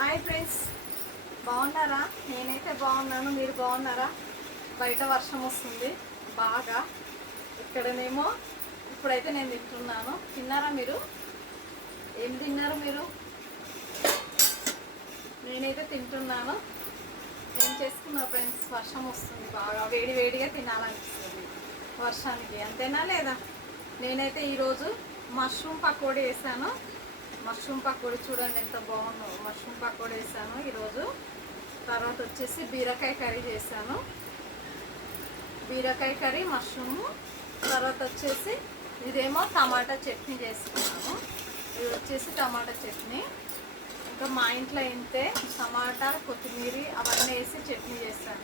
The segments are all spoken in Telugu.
హాయ్ ఫ్రెండ్స్, బాగున్నారా? నేనైతే బాగున్నాను. మీరు బాగున్నారా? బయట వర్షం వస్తుంది బాగా. ఇక్కడనేమో ఇప్పుడైతే నేను తింటున్నాను. తిన్నారా మీరు? ఏం తిన్నారు మీరు? నేనైతే తింటున్నాను. ఏం చేసుకున్నా ఫ్రెండ్స్? వర్షం వస్తుంది బాగా, వేడి వేడిగా తినాలనిపిస్తుంది వర్షానికి, అంతేనా లేదా? నేనైతే ఈరోజు మష్రూమ్ పకోడీ వేసాను. మష్రూమ్ పకోడీ చూడండి ఎంత బాగుందో. మష్రూమ్ పకోడీ వేసాను ఈరోజు. తర్వాత వచ్చేసి బీరకాయ కర్రీ చేశాను. బీరకాయ కర్రీ, మష్రూము. తర్వాత వచ్చేసి ఇదేమో టమాటా చట్నీ చేసుకున్నాను. ఇది వచ్చేసి టమాటా చట్నీ. ఇంకా మా ఇంట్లో ఇంతే టమాటా, కొత్తిమీర అవన్నీ వేసి చట్నీ చేస్తాను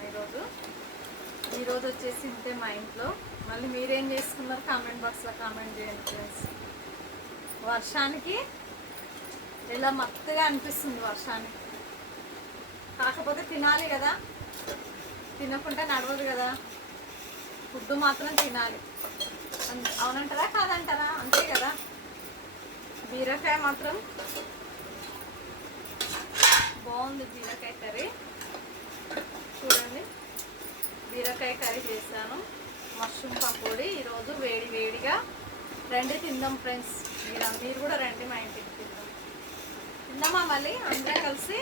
ఈరోజు వచ్చేసి ఇంతే మా ఇంట్లో. మళ్ళీ మీరేం చేసుకున్నారు కామెంట్ బాక్స్లో కామెంట్ చేయండి ఫ్రెండ్స్. వర్షానికి ఎలా మత్తుగా అనిపిస్తుంది వర్షానికి. కాకపోతే తినాలి కదా, తినకుంటే నడవదు కదా. ఫుడ్ మాత్రం తినాలి, అవునంటారా కాదంటారా? అంతే కదా. బీరకాయ మాత్రం బాగుంది. బీరకాయ కర్రీ చూడండి, బీరకాయ కర్రీ చేశాను. మష్రూమ్ పకోడీ ఈరోజు వేడి వేడిగా. రండి తిందాం ఫ్రెండ్స్. మీరు కూడా రండి మా ఇంటికి, తిందామా మళ్ళీ అందరం కలిసి.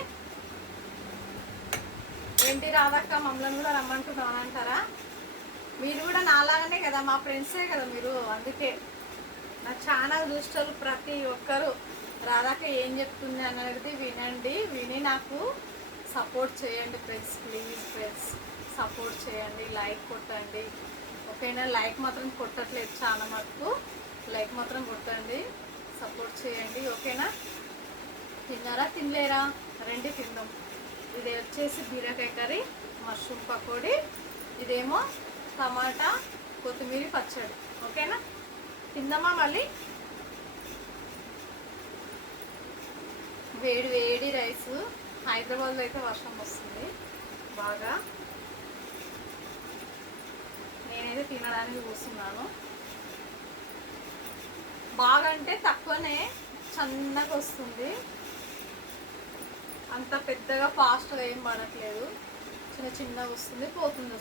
ఏంటి రాధక్క మమ్మల్ని కూడా రమ్మంటున్నాను అంటారా? మీరు కూడా నాలాగానే కదా, మా ఫ్రెండ్సే కదా మీరు. అందుకే నా ఛానల్ చూస్తారు ప్రతి ఒక్కరు. రాధక్క ఏం చెప్తుంది అనేది వినండి, విని నాకు సపోర్ట్ చేయండి ఫ్రెండ్స్. ప్లీజ్ ఫ్రెండ్స్, సపోర్ట్ చేయండి, లైక్ కొట్టండి. ఓకేనా? లైక్ మాత్రం కొట్టట్లేదు చాలా మటుకు. లైక్ మాత్రం కొట్టండి, సపోర్ట్ చేయండి. ఓకేనా? తిన్నారా తినలేరా? రండి తిందాం. ఇది వచ్చేసి బీరకాయ కర్రీ, మష్రూమ్ పకోడీ, ఇదేమో టమాటా కొత్తిమీర పచ్చడి. ఓకేనా? తిందామా మళ్ళీ? వేడి వేడి రైసు. హైదరాబాద్లో అయితే వర్షం వస్తుంది బాగా. నేనైతే తినడానికి కూర్చున్నాను. బాగా అంటే తక్కువనే, చన్నగా వస్తుంది. అంత పెద్దగా ఫాస్ట్గా ఏం పడట్లేదు, చిన్న చిన్నగా వస్తుంది, పోతుంది.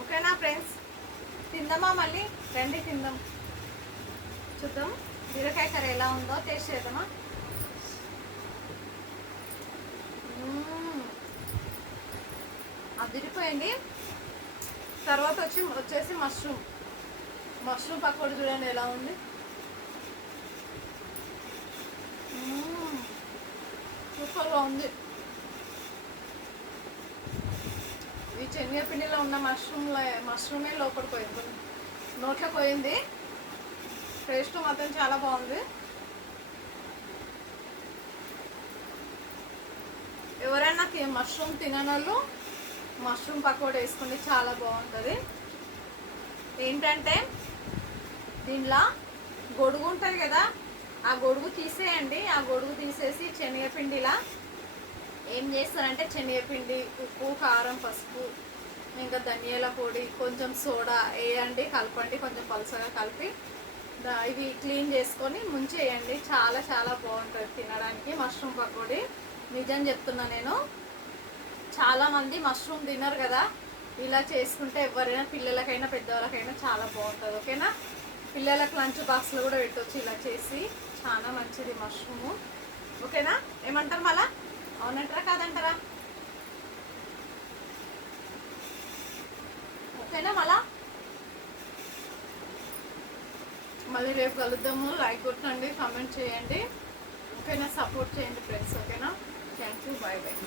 ఓకేనా ఫ్రెండ్స్? తిందామా మళ్ళీ? రండి తిందాం, చూద్దాం బీరకాయ కర్రీ ఎలా ఉందో టేస్ట్ చేద్దామా. అదిరిపోయింది. తర్వాత వచ్చేసి మష్రూమ్ పకోడీ చూడండి ఎలా ఉంది. సూపర్గా ఉంది. ఈ శనగపిండిలో ఉన్న మష్రూమే లోపలికి పోయింది, నోట్లో పోయింది. టేస్ట్ మాత్రం చాలా బాగుంది. ఎవరైనా మష్రూమ్ తిననోళ్ళు మష్రూమ్ పకోడీ వేసుకుంటే చాలా బాగుంటుంది. ఏంటంటే దీనిలో గొడుగు ఉంటుంది కదా, ఆ గొడుగు తీసేయండి. ఆ గొడుగు తీసేసి శనగపిండిలా ఏం చేస్తారంటే శనగపిండి, ఉప్పు, కారం, పసుపు, ఇంకా ధనియాల పొడి, కొంచెం సోడా వేయండి, కలపండి. కొంచెం పలుసగా కలిపి ఇవి క్లీన్ చేసుకొని ముంచేయండి. చాలా చాలా బాగుంటుంది తినడానికి మష్రూమ్ పకోడీ. నిజం చెప్తున్నా నేను. చాలామంది మష్రూమ్ తినరు కదా, ఇలా చేసుకుంటే ఎవరైనా, పిల్లలకైనా పెద్దవాళ్ళకైనా చాలా బాగుంటుంది. ఓకేనా? పిల్లలకు లంచ్ బాక్స్లో కూడా పెట్టవచ్చు ఇలా చేసి. చాలా మంచిది మష్రూము. ఓకేనా? ఏమంటారు మళ్ళా? అవునంటారా కాదంటారా? ఓకేనా? మళ్ళీ రేపు కలుద్దాము. లైక్ కొట్టండి, కామెంట్ చేయండి. ఓకేనా? సపోర్ట్ చేయండి ఫ్రెండ్స్. ఓకేనా? Thank you. Bye bye.